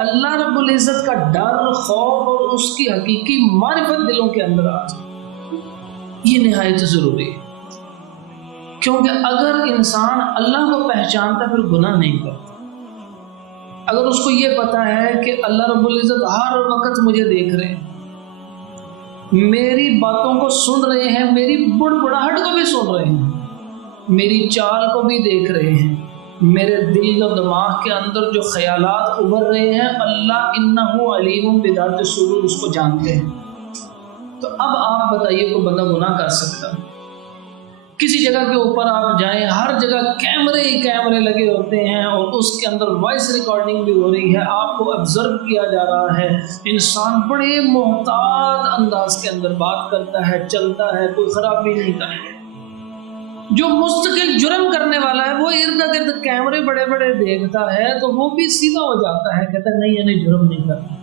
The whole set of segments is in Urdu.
اللہ رب العزت کا ڈر، خوف اور اس کی حقیقی معرفت دلوں کے اندر آ جائے، یہ نہایت ضروری ہے۔ کیونکہ اگر انسان اللہ کو پہچانتا پھر گناہ نہیں کرتا، اگر اس کو یہ پتا ہے کہ اللہ رب العزت ہر وقت مجھے دیکھ رہے ہیں، میری باتوں کو سن رہے ہیں، میری بڑبڑاہٹ کو بھی سن رہے ہیں، میری چال کو بھی دیکھ رہے ہیں، میرے دل و دماغ کے اندر جو خیالات ابھر رہے ہیں، اللہ انہ علیم بذات الصدور اس کو جانتے ہیں، تو اب آپ بتائیے کوئی بندہ گناہ کر سکتا؟ کسی جگہ کے اوپر آپ جائیں، ہر جگہ کیمرے ہی کیمرے لگے ہوتے ہیں اور اس کے اندر وائس ریکارڈنگ بھی ہو رہی ہے، آپ کو آبزرو کیا جا رہا ہے، انسان بڑے محتاط انداز کے اندر بات کرتا ہے، چلتا ہے، کوئی خرابی نہیں کرتا۔ جو مستقل جرم کرنے والا ہے وہ ارد گرد کیمرے بڑے بڑے دیکھتا ہے تو وہ بھی سیدھا ہو جاتا ہے، کہتا ہے نہیں انہیں جرم نہیں کرنا۔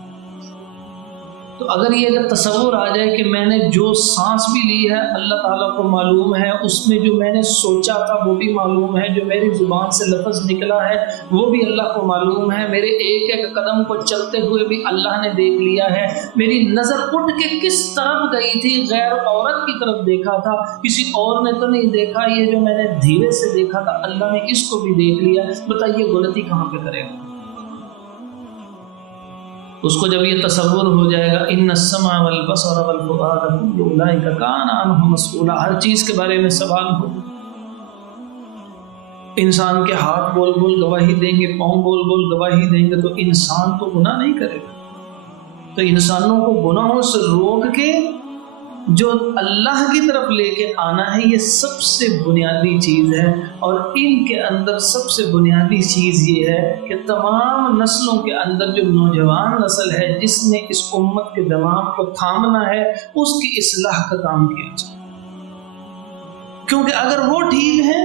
تو اگر یہ اگر تصور آ جائے کہ میں نے جو سانس بھی لی ہے اللہ تعالیٰ کو معلوم ہے، اس میں جو میں نے سوچا تھا وہ بھی معلوم ہے، جو میری زبان سے لفظ نکلا ہے وہ بھی اللہ کو معلوم ہے، میرے ایک ایک قدم کو چلتے ہوئے بھی اللہ نے دیکھ لیا ہے، میری نظر اٹھ کے کس طرف گئی تھی، غیر عورت کی طرف دیکھا تھا، کسی اور نے تو نہیں دیکھا، یہ جو میں نے دھیرے سے دیکھا تھا اللہ نے اس کو بھی دیکھ لیا، بتائیے غلطی کہاں پہ کرے گا؟ اس کو جب یہ تصور ہو جائے گا ان السمع والبصر والفؤاد كل اولئک کان عنہ مسئولا، ہر چیز کے بارے میں سوال ہو، انسان کے ہاتھ بول بول گواہی دیں گے، پاؤں بول بول گواہی دیں گے، تو انسان تو گناہ نہیں کرے گا۔ تو انسانوں کو گناہوں سے روک کے جو اللہ کی طرف لے کے آنا ہے، یہ سب سے بنیادی چیز ہے، اور ان کے اندر سب سے بنیادی چیز یہ ہے کہ تمام نسلوں کے اندر جو نوجوان نسل ہے جس نے اس امت کے دماغ کو تھامنا ہے، اس کی اصلاح کا کام کیا جائے، کیونکہ اگر وہ ٹھیک ہے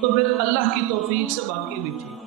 تو پھر اللہ کی توفیق سے باقی بھی ٹھیک ہے۔